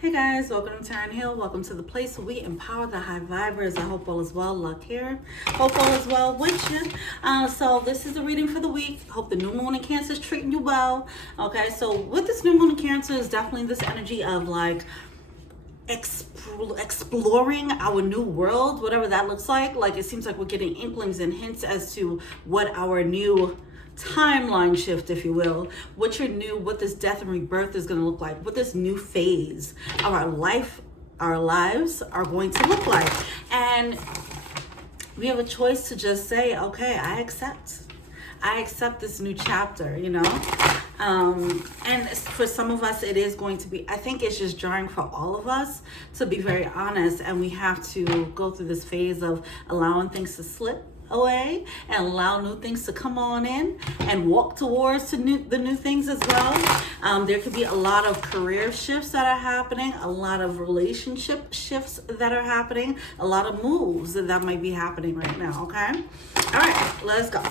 Hey guys, welcome to Turn Hill. Welcome to the place where we empower the high vibers. I hope all is well. Luck here. Hope all is well with you. So this is the reading for the week. Hope the new moon in Cancer is treating you well. Okay, so with this new moon in Cancer is definitely this energy of like exploring our new world, whatever that looks like. Like it seems like we're getting inklings and hints as to what our new timeline shift, if you will, what this death and rebirth is going to look like, what this new phase of our lives are going to look like. And we have a choice to just say, okay, I accept this new chapter, and for some of us it is going to be, I think it's just jarring for all of us, to be very honest, and we have to go through this phase of allowing things to slip away and allow new things to come on in and walk towards the new things as well. There could be a lot of career shifts that are happening, a lot of relationship shifts that are happening, a lot of moves that might be happening right now. Okay, all right, let's go.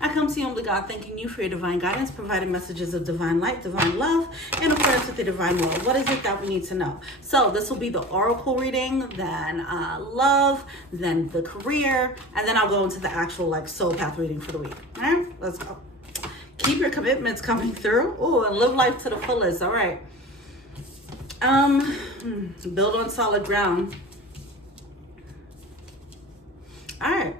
I come to you, humbly God, thanking you for your divine guidance, providing messages of divine light, divine love, in accordance with the divine will. What is it that we need to know? So this will be the oracle reading, then love, then the career, and then I'll go into the actual like soul path reading for the week. All right, let's go. Keep your commitments coming through. Oh, and live life to the fullest. All right. Build on solid ground. All right.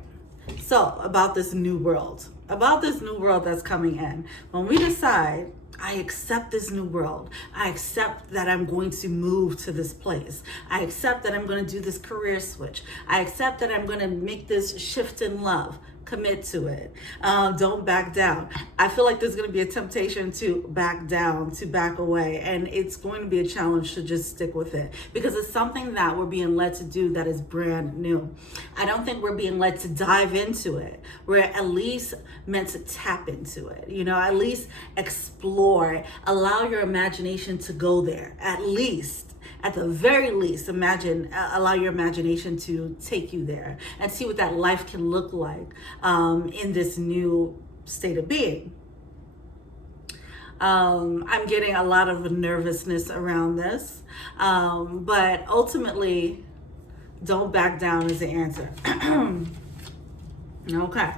So about this new world that's coming in, when we decide, I accept this new world, I accept that I'm going to move to this place, I accept that I'm going to do this career switch, I accept that I'm going to make this shift in love, commit to it. Don't back down. I feel like there's going to be a temptation to back down, to back away, and it's going to be a challenge to just stick with it because it's something that we're being led to do that is brand new. I don't think we're being led to dive into it. We're at least meant to tap into it, at least explore, allow your imagination to go there, at the very least, allow your imagination to take you there and see what that life can look like in this new state of being. I'm getting a lot of nervousness around this, but ultimately, don't back down is the answer. Okay.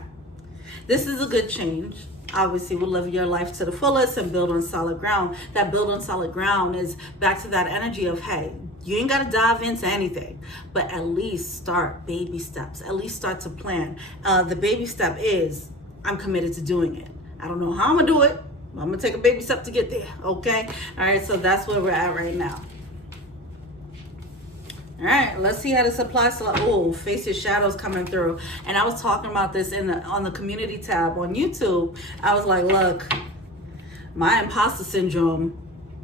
This is a good change. Obviously, we'll live your life to the fullest and build on solid ground. That build on solid ground is back to that energy of, hey, you ain't got to dive into anything, but at least start baby steps. At least start to plan. The baby step is, I'm committed to doing it. I don't know how I'm going to do it, but I'm going to take a baby step to get there, okay? All right, so that's where we're at right now. All right, let's see how this applies to, face your shadows coming through. And I was talking about this on the community tab on YouTube. I was like, look, my imposter syndrome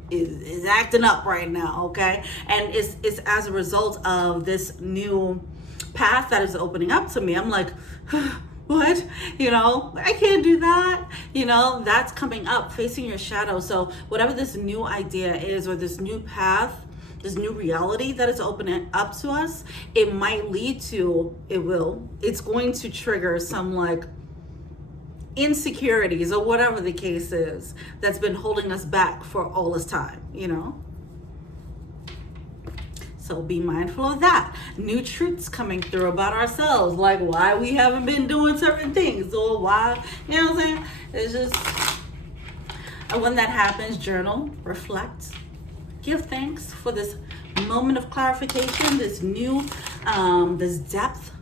is acting up right now, okay? And it's as a result of this new path that is opening up to me. I'm like, what? I can't do that. That's coming up, facing your shadow. So whatever this new idea is, or this new path, this new reality that is opening up to us, it's going to trigger some like insecurities or whatever the case is that's been holding us back for all this time, So be mindful of that. New truths coming through about ourselves, like why we haven't been doing certain things, or why, what I'm saying? It's just, and when that happens, journal, reflect, give thanks for this moment of clarification, this new, this depth,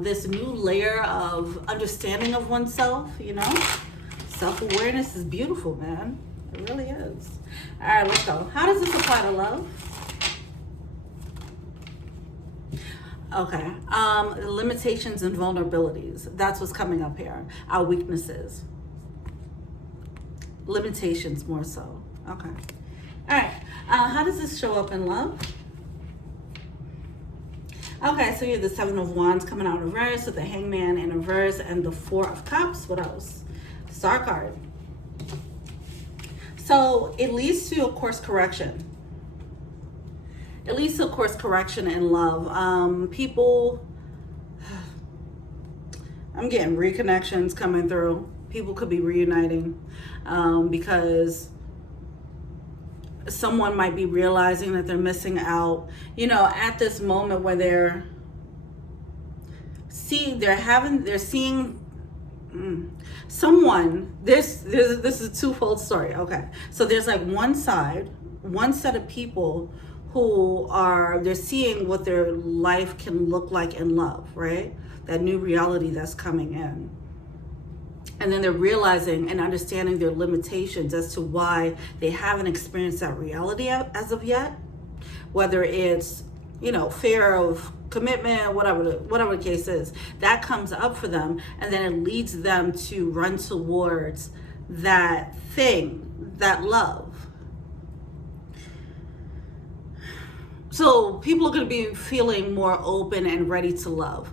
this new layer of understanding of oneself, Self-awareness is beautiful, man. It really is. All right, let's go. How does this apply to love? Okay. Limitations and vulnerabilities. That's what's coming up here. Our weaknesses. Limitations more so. Okay. All right. How does this show up in love? Okay, so you have the Seven of Wands coming out in reverse with the Hangman in reverse and the Four of Cups. What else? Star card. So it leads to a course correction. It leads to a course correction in love. I'm getting reconnections coming through. People could be reuniting because someone might be realizing that they're missing out, you know, at this moment where they're seeing someone. This is a twofold story. Okay, so there's like one set of people who they're seeing what their life can look like in love, right? That new reality that's coming in. And then they're realizing and understanding their limitations as to why they haven't experienced that reality as of yet. Whether it's, you know, fear of commitment, whatever the case is, that comes up for them, and then it leads them to run towards that thing, that love. So people are going to be feeling more open and ready to love.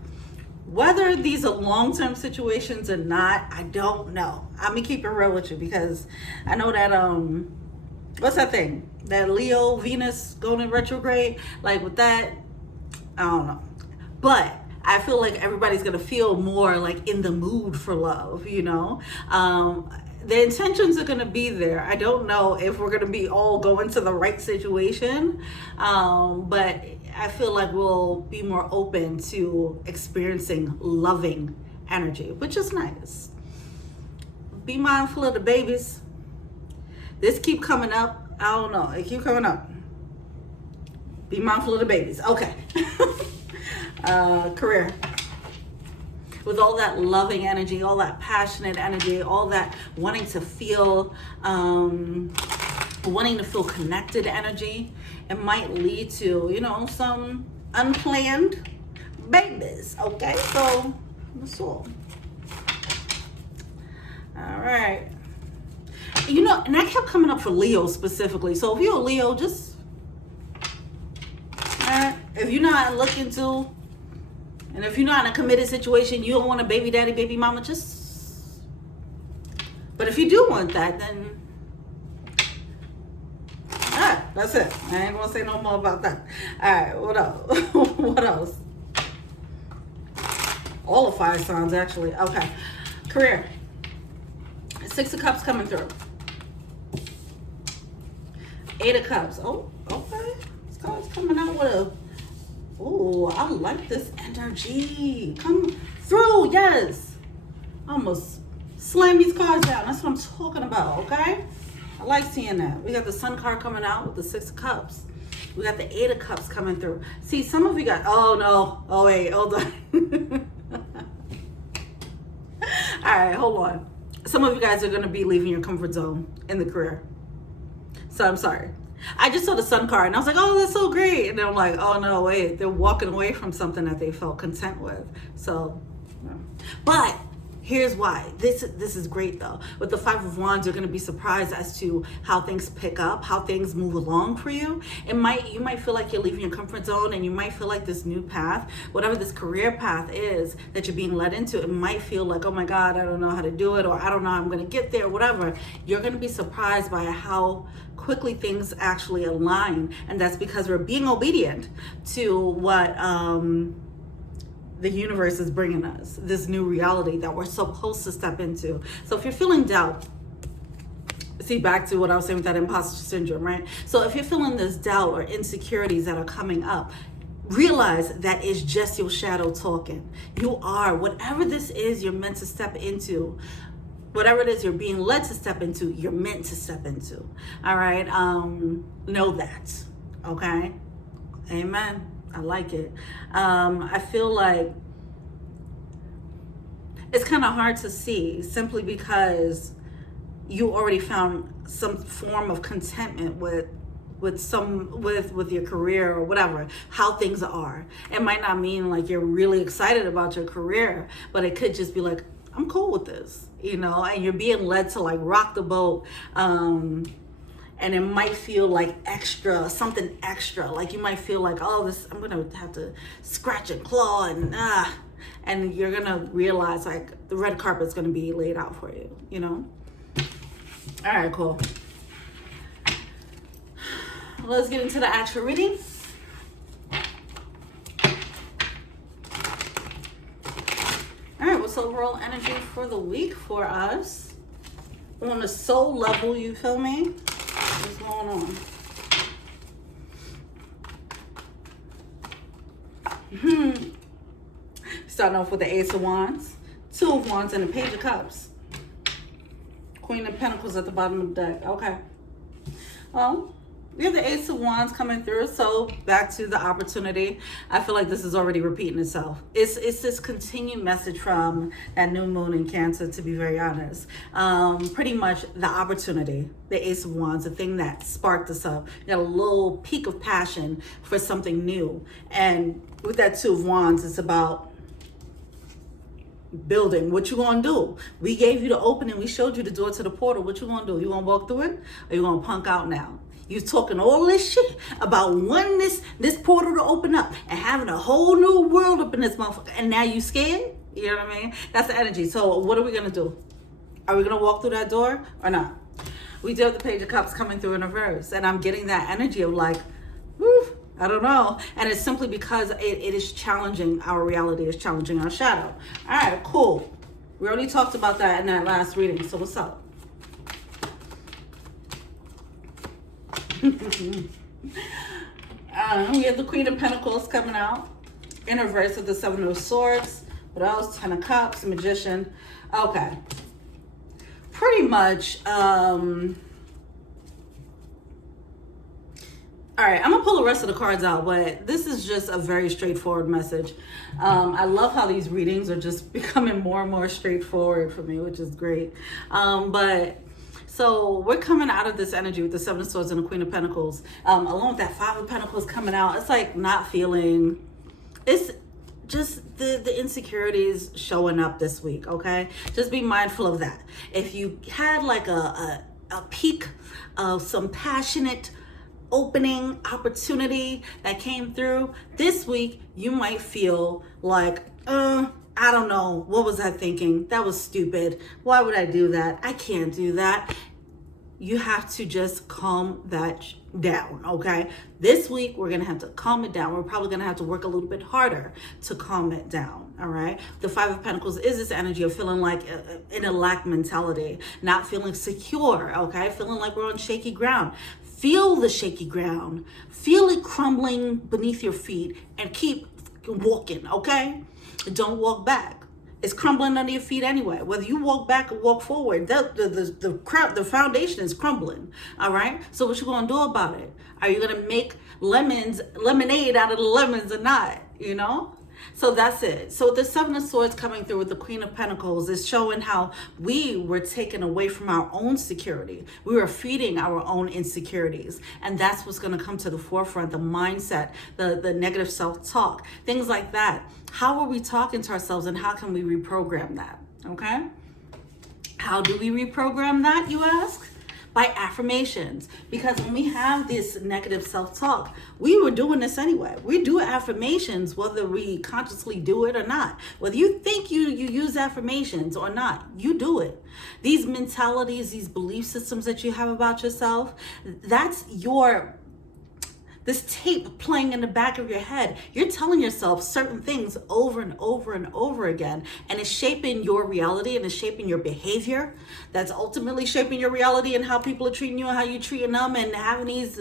Whether these are long-term situations or not, I don't know. I'm gonna keep it real with you, because I know that what's that thing? That Leo, Venus going in retrograde, like with that, I don't know. But I feel like everybody's gonna feel more like in the mood for love, you know? The intentions are gonna be there. I don't know if we're gonna be all going to the right situation, but I feel like we'll be more open to experiencing loving energy, which is nice. Be mindful of the babies. This keep coming up. I don't know. It keep coming up. Be mindful of the babies. Okay. Career. With all that loving energy, all that passionate energy, all that wanting to feel connected energy, it might lead to, you know, some unplanned babies. Okay, so that's all. All right. You know, and that kept coming up for Leo specifically. So if you're a Leo, just, if you're not looking to, and if you're not in a committed situation, you don't want a baby daddy, baby mama, but if you do want that, then that's it. I ain't gonna say no more about that. All right, what else? What else? All the fire signs, actually. Okay. Career. 6 of Cups coming through. 8 of Cups. Oh, okay. This card's coming out with a... Oh, I like this energy. Come through, yes. Almost slam these cards down. That's what I'm talking about, okay? I like seeing that. We got the Sun card coming out with the 6 of Cups. We got the 8 of Cups coming through. See, some of you got... Oh, no. Oh, wait. Hold on. All right, hold on. Some of you guys are going to be leaving your comfort zone in the career. So I'm sorry. I just saw the Sun card and I was like, oh, that's so great. And then I'm like, oh, no, wait. They're walking away from something that they felt content with. So, but here's why. This is great, though. With the 5 of Wands, you're going to be surprised as to how things pick up, how things move along for you. You might feel like you're leaving your comfort zone, and you might feel like this new path, whatever this career path is that you're being led into, it might feel like, oh my God, I don't know how to do it, or I don't know how I'm going to get there, whatever. You're going to be surprised by how quickly things actually align. And that's because we're being obedient to what the universe is bringing us, this new reality that we're supposed to step into. So if you're feeling doubt, see, back to what I was saying with that imposter syndrome, right? So if you're feeling this doubt or insecurities that are coming up, realize that it's just your shadow talking. You are, whatever this is you're meant to step into, whatever it is you're being led to step into, you're meant to step into. All right? Know that. Okay? Amen. I like it. I feel like it's kind of hard to see simply because you already found some form of contentment with your career or whatever, how things are. It might not mean like you're really excited about your career, but it could just be like, I'm cool with this, you know, and you're being led to like rock the boat. And it might feel like something extra. Like you might feel like, oh, I'm gonna have to scratch and claw and you're gonna realize like the red carpet's gonna be laid out for you, you know? All right, cool. Let's get into the actual reading. All right, what's overall energy for the week for us? On a soul level, you feel me? What's going on? Starting off with the Ace of Wands, Two of Wands, and the Page of Cups. Queen of Pentacles at the bottom of the deck. Okay. Well, we have the Ace of Wands coming through, so back to the opportunity. I feel like this is already repeating itself. It's this continued message from that new moon in Cancer, to be very honest. Pretty much the opportunity, the Ace of Wands, the thing that sparked us up. You got a little peak of passion for something new. And with that Two of Wands, it's about building. What you gonna do? We gave you the opening. We showed you the door to the portal. What you gonna do? You gonna walk through it, or you gonna punk out now? You talking all this shit about wanting this portal to open up and having a whole new world up in this motherfucker, and now you scared? You know what I mean? That's the energy. So what are we gonna do? Are we gonna walk through that door or not? We do have the Page of Cups coming through in reverse, and I'm getting that energy of like, whew, I don't know. And it's simply because it is challenging our reality, it's challenging our shadow. All right, cool. We already talked about that in that last reading. So what's up? We have the Queen of Pentacles coming out in reverse of the Seven of Swords. What else? Ten of Cups, Magician. Okay. Pretty much, all right, I'm gonna pull the rest of the cards out, but this is just a very straightforward message. I love how these readings are just becoming more and more straightforward for me, which is great. So we're coming out of this energy with the Seven of Swords and the Queen of Pentacles, along with that Five of Pentacles coming out. It's like not feeling, it's just the insecurities showing up this week, okay? Just be mindful of that. If you had like a peak of some passionate opening opportunity that came through this week, you might feel like, I don't know, what was I thinking? That was stupid. Why would I do that? I can't do that. You have to just calm that down, okay? This week, we're gonna have to calm it down. We're probably gonna have to work a little bit harder to calm it down, all right? The Five of Pentacles is this energy of feeling like in a lack mentality, not feeling secure, okay? Feeling like we're on shaky ground. Feel the shaky ground. Feel it crumbling beneath your feet and keep walking, okay? Don't walk back. It's crumbling under your feet anyway. Whether you walk back or walk forward, the foundation is crumbling. All right. So what you gonna do about it? Are you gonna make lemonade out of the lemons or not? You know. So that's it. So the Seven of Swords coming through with the Queen of Pentacles is showing how we were taken away from our own security. We were feeding our own insecurities. And that's what's going to come to the forefront, the mindset, the negative self-talk, things like that. How are we talking to ourselves and how can we reprogram that? Okay? How do we reprogram that, you ask? By affirmations. Because when we have this negative self-talk, we were doing this anyway. We do affirmations whether we consciously do it or not. Whether you think you use affirmations or not, you do it. These mentalities, these belief systems that you have about yourself, that's this tape playing in the back of your head. You're telling yourself certain things over and over and over again, and it's shaping your reality and it's shaping your behavior. That's ultimately shaping your reality and how people are treating you and how you're treating them and having these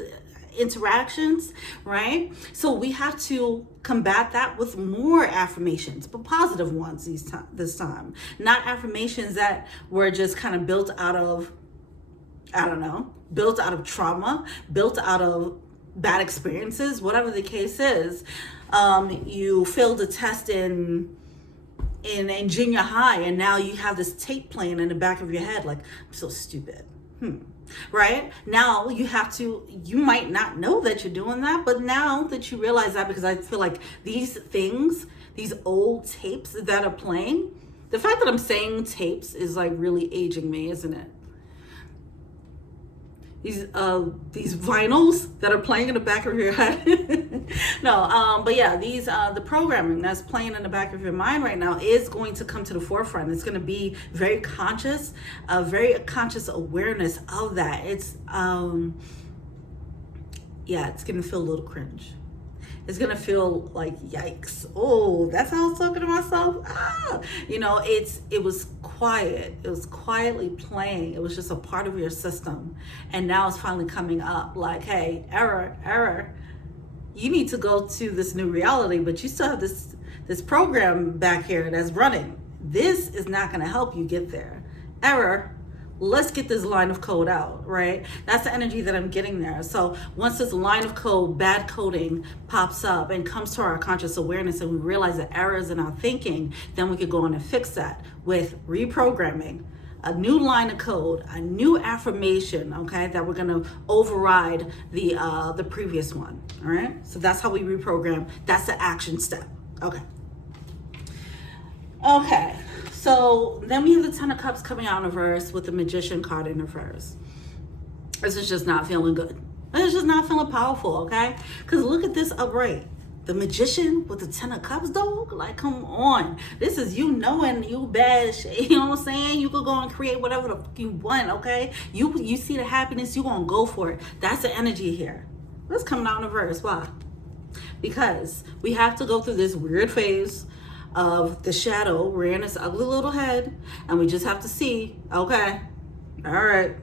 interactions, right? So we have to combat that with more affirmations, but positive ones this time. Not affirmations that were just kind of built out of, I don't know, built out of trauma, built out of bad experiences, whatever the case is. You failed a test in junior high and now you have this tape playing in the back of your head like, I'm so stupid. Right? Now you might not know that you're doing that, but now that you realize that, because I feel like these things, these old tapes that are playing, the fact that I'm saying tapes is like really aging me, isn't it? These vinyls that are playing in the back of your head. No, but yeah, the programming that's playing in the back of your mind right now is going to come to the forefront. It's going to be very conscious, very conscious awareness of that. It's it's going to feel a little cringe. It's going to feel like, yikes. Oh, that's how I was talking to myself. It was quiet. It was quietly playing. It was just a part of your system. And now it's finally coming up like, hey, error. you need to go to this new reality, but you still have this program back here that's running. This is not going to help you get there. Error. Let's get this line of code out, right? That's the energy that I'm getting there. So once this line of code, bad coding, pops up and comes to our conscious awareness, and we realize the errors in our thinking, then we could go on and fix that with reprogramming, a new line of code, a new affirmation, okay, that we're gonna override the previous one. All right, so that's how we reprogram. That's the action step. Okay, so then we have the Ten of Cups coming out in reverse with the Magician card in reverse. This is just not feeling good. It's just not feeling powerful, okay? Because look at this upright. The Magician with the Ten of Cups, dog. Like, come on. This is you knowing you bad shit. You know what I'm saying? You could go and create whatever the fuck you want, okay? You see the happiness, you gonna go for it. That's the energy here. What's coming out in reverse? Why? Because we have to go through this weird phase of the shadow rearing its ugly little head, and we just have to see, okay, all right,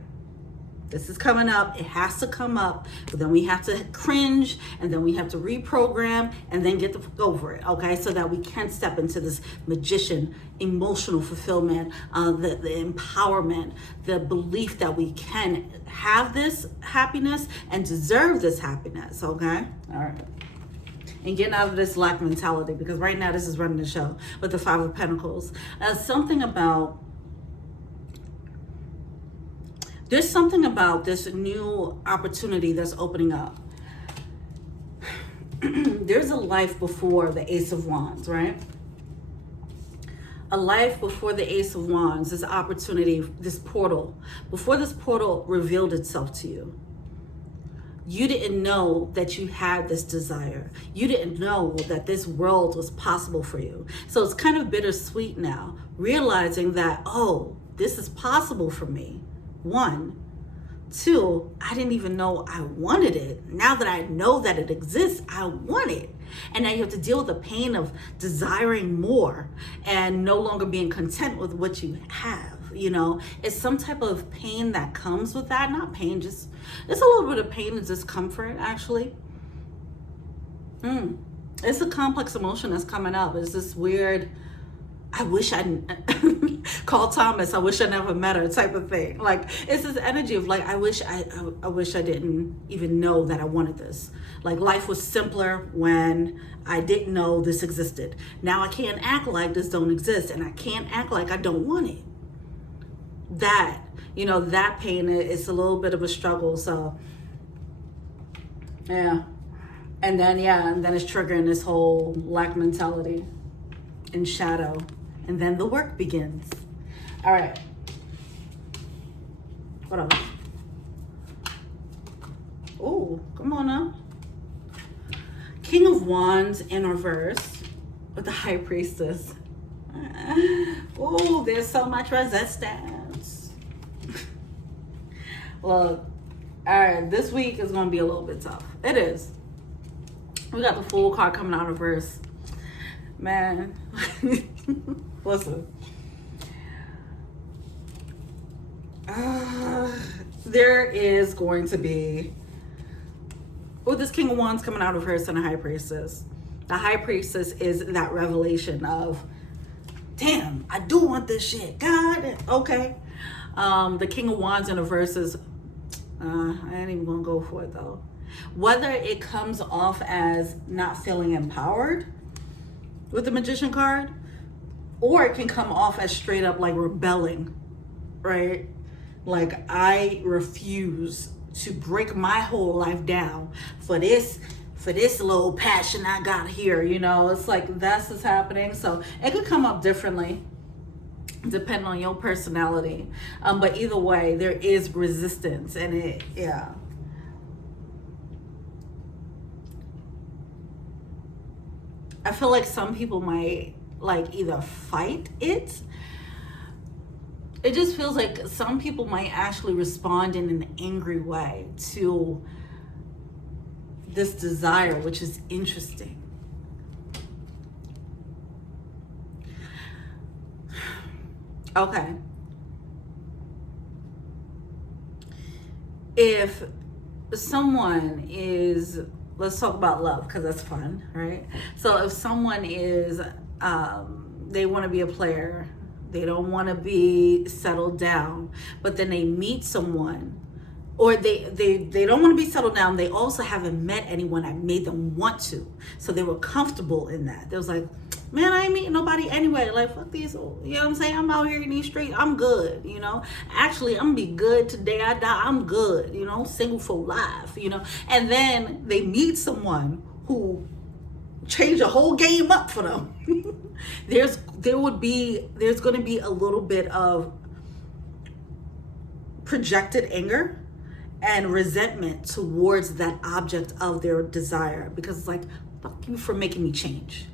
this is coming up. It has to come up, but then we have to cringe, and then we have to reprogram, and then get to go for it, okay, so that we can step into this Magician emotional fulfillment, the empowerment, the belief that we can have this happiness and deserve this happiness, okay? All right. And getting out of this lack mentality, because right now this is running the show with the Five of Pentacles. There's something about this new opportunity that's opening up. There's a life before the Ace of Wands, right? A life before the Ace of Wands, this opportunity, this portal. Before this portal revealed itself to you, you didn't know that you had this desire. You didn't know that this world was possible for you. So it's kind of bittersweet now, realizing that, oh, this is possible for me. One. Two, I didn't even know I wanted it. Now that I know that it exists, I want it. And now you have to deal with the pain of desiring more and no longer being content with what you have. You know, it's some type of pain that comes with that. Not pain, just it's a little bit of pain and discomfort, actually. It's a complex emotion that's coming up. It's this weird, I wish I call Thomas, I wish I never met her type of thing. Like, it's this energy of like, I wish I didn't even know that I wanted this. Like, life was simpler when I didn't know this existed. Now I can't act like this don't exist, and I can't act like I don't want it. That, you know, that pain is a little bit of a struggle. So yeah, and then it's triggering this whole lack mentality and shadow, and then the work begins. All right, what else? Oh, come on now. King of Wands in reverse with the High Priestess. Oh, there's so much resistance. Look, all right, this week is going to be a little bit tough. It is. We got the Fool card coming out of reverse. Man, listen. There is going to be, with this King of Wands coming out of reverse and the High Priestess. The High Priestess is that revelation of, damn, I do want this shit. God, okay. The King of Wands in reverse is, I ain't even gonna go for it though. Whether it comes off as not feeling empowered with the Magician card, or it can come off as straight up like rebelling, right? Like, I refuse to break my whole life down for this little passion I got here, you know. It's like that's what's happening. So it could come up differently depending on your personality, but either way there is resistance, and it, yeah, I feel like some people might like either fight it. It just feels like some people might actually respond in an angry way to this desire, which is interesting. Okay. If someone is let's talk about love, because that's fun, right? So if someone is, they want to be a player, they don't want to be settled down, but then they meet someone, or they don't want to be settled down, they also haven't met anyone that made them want to, so they were comfortable in that. They was like, man, I ain't meeting nobody anyway, like, fuck these, you know what I'm saying, I'm out here in these streets, I'm good, you know, actually I'm gonna be good today I die, I'm good, you know, single for life, you know. And then they meet someone who changed the whole game up for them. there's gonna be a little bit of projected anger and resentment towards that object of their desire, because it's like, fuck you for making me change.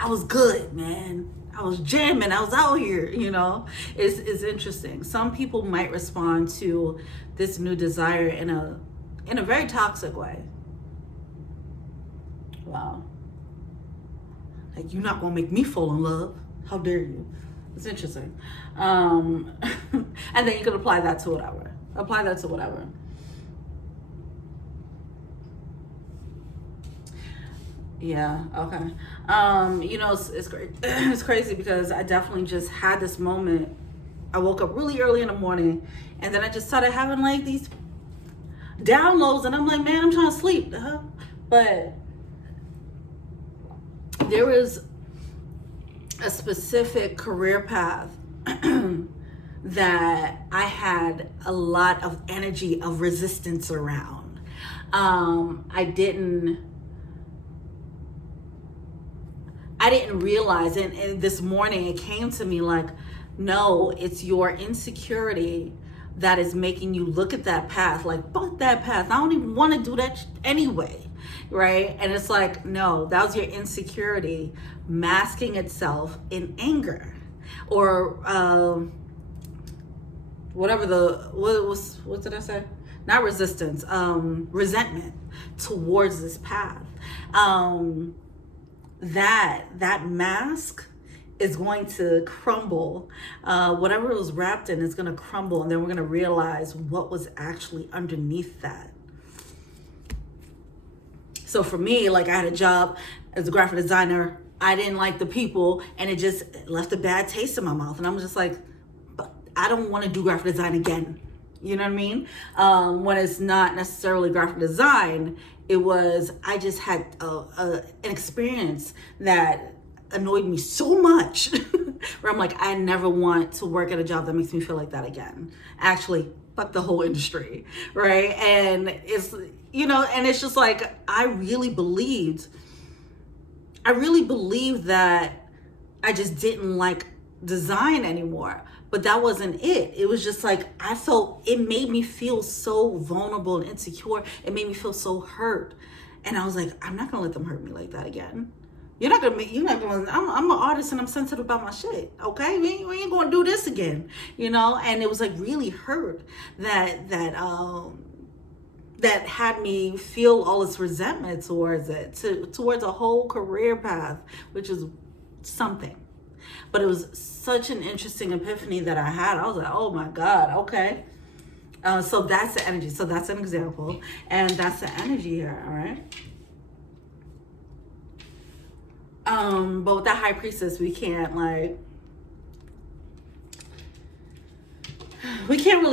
I was good, man. I was jamming. I was out here, you know. It's interesting. Some people might respond to this new desire in a very toxic way. Wow. Like, you're not gonna make me fall in love. How dare you? It's interesting. And then you can apply that to whatever. Apply that to whatever. Yeah, okay. You know, it's great. It's crazy because I definitely just had this moment. I woke up really early in the morning, and then I just started having like these downloads, and I'm like, man, I'm trying to sleep. But there was a specific career path that I had a lot of energy of resistance around. I didn't realize it, and this morning it came to me like, no, it's your insecurity that is making you look at that path like, fuck that path, I don't even want to do that anyway, right? And it's like, no, that was your insecurity masking itself in anger, or what did I say? Not resistance, resentment towards this path. That mask is going to crumble. Whatever it was wrapped in is going to crumble, and then we're going to realize what was actually underneath that. So for me, like, I had a job as a graphic designer. I didn't like the people, and it just left a bad taste in my mouth. And I'm just like, but I don't want to do graphic design again. You know what I mean? When it's not necessarily graphic design, it was, I just had an experience that annoyed me so much where I'm like, I never want to work at a job that makes me feel like that again. Actually, fuck the whole industry, right? And it's, you know, and it's just like, I really believed that I just didn't like design anymore. But that wasn't it. It was just like, I felt, it made me feel so vulnerable and insecure. It made me feel so hurt. And I was like, I'm not gonna let them hurt me like that again. You're not gonna, I'm an artist and I'm sensitive about my shit, okay? We ain't gonna do this again, you know? And it was like really hurt that had me feel all this resentment towards it, towards a whole career path, which is something. But it was such an interesting epiphany that I had. I was like, oh my God, okay. So that's the energy. So that's an example. And that's the energy here, all right? But with that high priestess, we can't really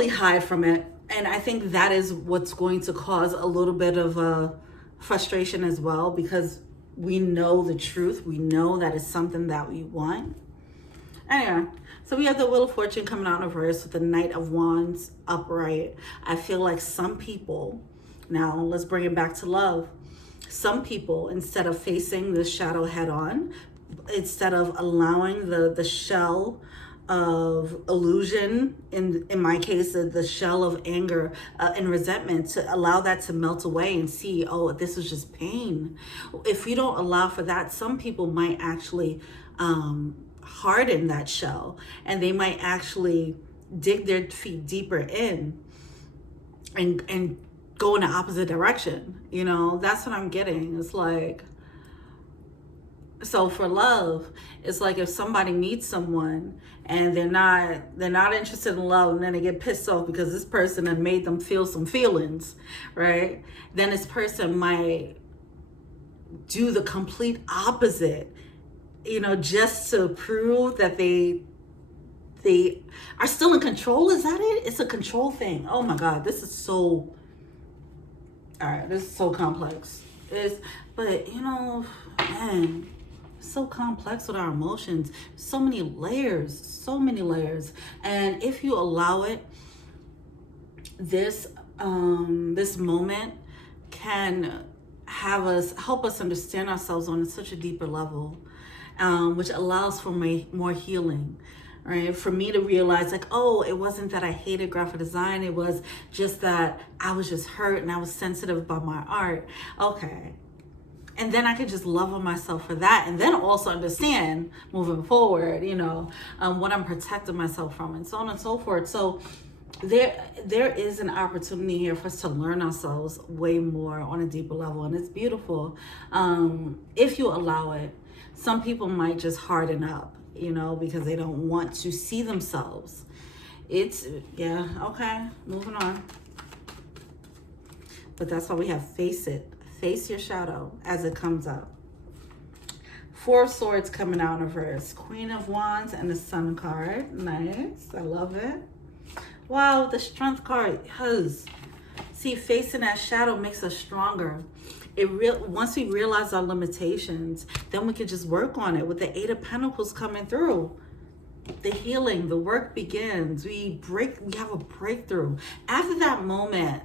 hide from it. And I think that is what's going to cause a little bit of frustration as well, because we know the truth. We know that it's something that we want. Anyway, so we have the Wheel of Fortune coming out in reverse with the Knight of Wands upright. I feel like some people, now let's bring it back to love. Some people, instead of facing the shadow head on, instead of allowing the shell of illusion, in my case, the shell of anger and resentment, to allow that to melt away and see, oh, this is just pain. If you don't allow for that, some people might actually harden that shell, and they might actually dig their feet deeper in and go in the opposite direction. You know, that's what I'm getting. It's like, so for love, it's like if somebody meets someone and they're not interested in love, and then they get pissed off because this person had made them feel some feelings, right? Then this person might do the complete opposite, you know, just to prove that they are still in control. Is that it? It's a control thing. Oh my God, this is so, all right, this is so complex. But you know, man, it's so complex with our emotions. So many layers, so many layers. And if you allow it, this moment can help us understand ourselves on such a deeper level, which allows for more healing. Right? For me to realize, like, oh, it wasn't that I hated graphic design. It was just that I was just hurt and I was sensitive about my art. Okay. And then I could just love on myself for that. And then also understand moving forward, you know, what I'm protecting myself from, and so on and so forth. So there is an opportunity here for us to learn ourselves way more on a deeper level. And it's beautiful. If you allow it. Some people might just harden up, you know, because they don't want to see themselves. Yeah, okay, moving on. But that's why we have face it. Face your shadow as it comes up. 4 of Swords coming out in reverse. Queen of Wands and the Sun card. Nice, I love it. Wow, the Strength card. Yes. See, facing that shadow makes us stronger. Once we realize our limitations, then we can just work on it. With the 8 of Pentacles coming through, the healing, the work begins. We have a breakthrough. After that moment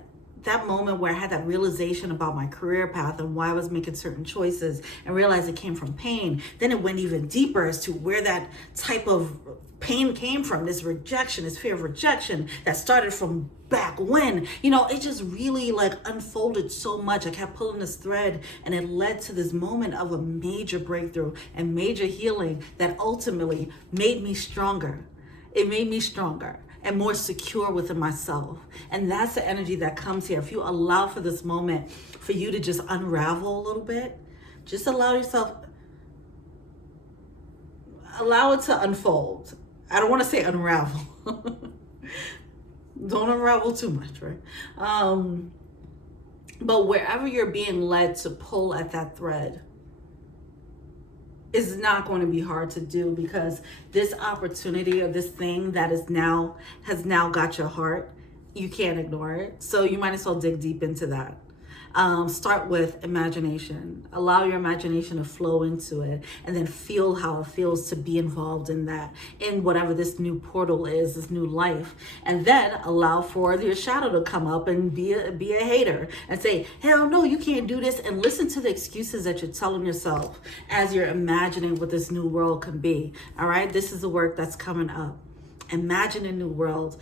where I had that realization about my career path and why I was making certain choices, and realized it came from pain, then it went even deeper as to where that type of pain came from, this rejection, this fear of rejection that started from back when, you know, it just really like unfolded so much. I kept pulling this thread, and it led to this moment of a major breakthrough and major healing that ultimately made me stronger. It made me stronger and more secure within myself. And that's the energy that comes here. If you allow for this moment for you to just unravel a little bit, just allow it to unfold. I don't want to say unravel. Don't unravel too much, right? But wherever you're being led to pull at that thread is not going to be hard to do, because this opportunity or this thing that has now got your heart, you can't ignore it. So you might as well dig deep into that. Start with imagination. Allow your imagination to flow into it, and then feel how it feels to be involved in that, in whatever this new portal is, this new life. And then allow for your shadow to come up and be a hater and say, hell no, you can't do this. And listen to the excuses that you're telling yourself as you're imagining what this new world can be. All right, this is the work that's coming up. Imagine a new world.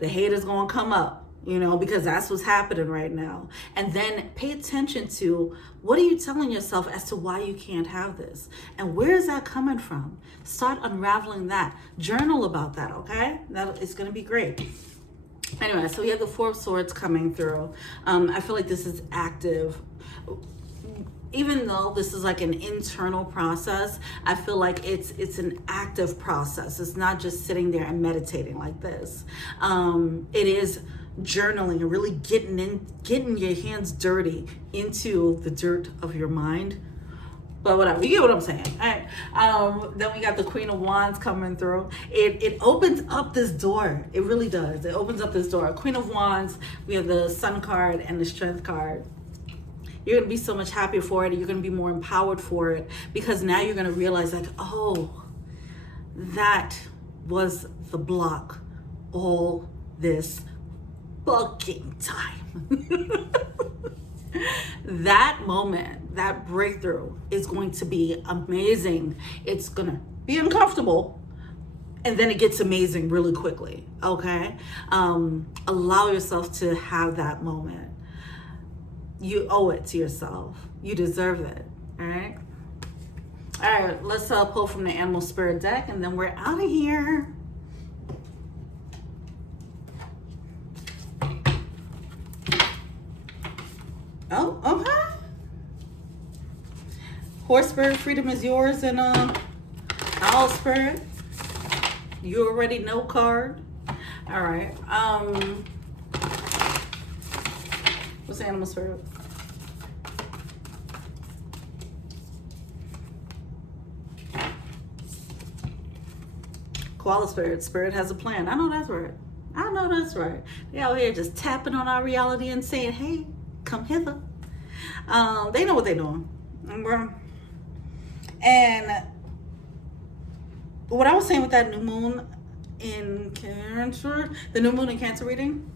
The hater's gonna come up, you know, because that's what's happening right now. And then pay attention to, what are you telling yourself as to why you can't have this? And where is that coming from? Start unraveling that. Journal about that, okay? It's going to be great. Anyway, so we have the 4 of Swords coming through. I feel like this is active. Even though this is like an internal process, I feel like it's an active process. It's not just sitting there and meditating like this. It is journaling and really getting your hands dirty into the dirt of your mind. But whatever, you get what I'm saying. All right. Then we got the Queen of Wands coming through. It opens up this door. It really does. It opens up this door. Queen of Wands, we have the Sun card and the Strength card. You're going to be so much happier for it. You're going to be more empowered for it, because now you're going to realize, like, oh, that was the block all this fucking time. That moment, that breakthrough is going to be amazing. It's going to be uncomfortable, and then it gets amazing really quickly, okay? Allow yourself to have that moment. You owe it to yourself. You deserve it, all right? All right, let's pull from the Animal Spirit deck, and then we're out of here. Oh, okay. Horse Spirit, freedom is yours, and Owl Spirit, you already know card. All right. What's the Animal Spirit? Koala spirit. Spirit has a plan. I know that's right. I know that's right. They out here just tapping on our reality and saying, hey, come hither. They know what they're doing. And what I was saying with that new moon in Cancer, the new moon in Cancer reading,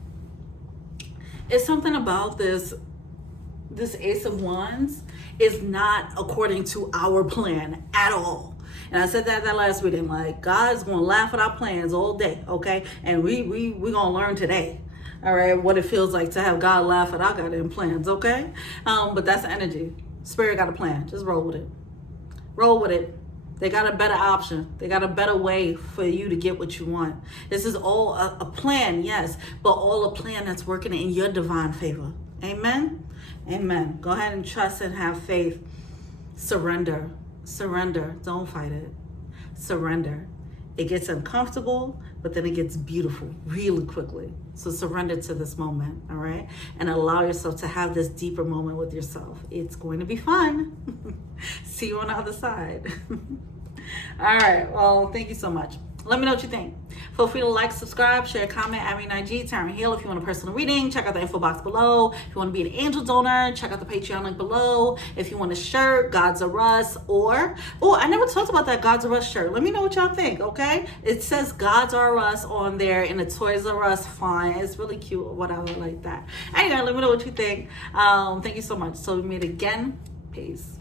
is something about this Ace of Wands is not according to our plan at all. And I said that last reading, like, God's gonna laugh at our plans all day, okay? And we gonna learn today, all right, what it feels like to have God laugh at our goddamn plans, okay? But that's the energy. Spirit got a plan. Just roll with it. Roll with it. They got a better option. They got a better way for you to get what you want. This is all a plan, yes, but all a plan that's working in your divine favor. Amen? Amen. Go ahead and trust and have faith. Surrender. Surrender. Don't fight it. Surrender. It gets uncomfortable, but then it gets beautiful really quickly. So surrender to this moment, all right? And allow yourself to have this deeper moment with yourself. It's going to be fun. See you on the other side. All right. Well, thank you so much. Let me know what you think. Feel free to like, subscribe, share, comment, add me an IG, Taryn Hill. If you want a personal reading, check out the info box below. If you want to be an angel donor, check out the Patreon link below. If you want a shirt, Gods Are Us, or, oh, I never talked about that Gods Are Us shirt. Let me know what y'all think, okay? It says Gods Are Us on there in a Toys R Us font. It's really cute, whatever, like that. Anyway, let me know what you think. Thank you so much. So we meet again. Peace.